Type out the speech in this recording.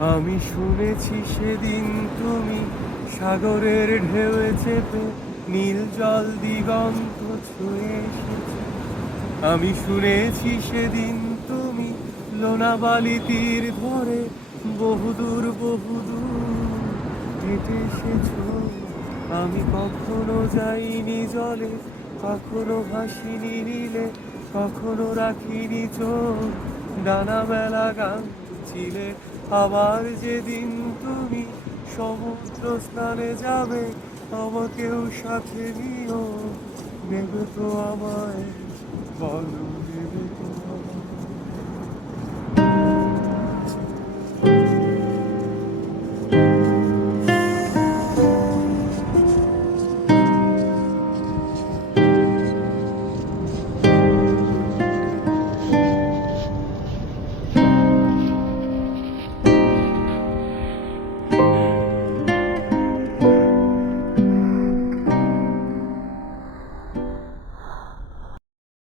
আমি শুনেছি সেদিন তুমি সাগরের ঢেউয়ে চেপে নীল জল দিগন্ত ছুঁয়ে এসেছ। আমি শুনেছি সেদিন তুমি লোনাবালি তীর ধরে বহুদূর বহুদূর হেঁটে এসেছ। আমি কখনো যাইনি জলে, কখনো হাসিনি নীলে, কখনো রাখিনি চোখ। ডানা বেলা গান ছিলে আবার যেদিন তুমি সমুদ্র স্নানে যাবে আমাকেও সাথে নিও। নেবে তো আমায়।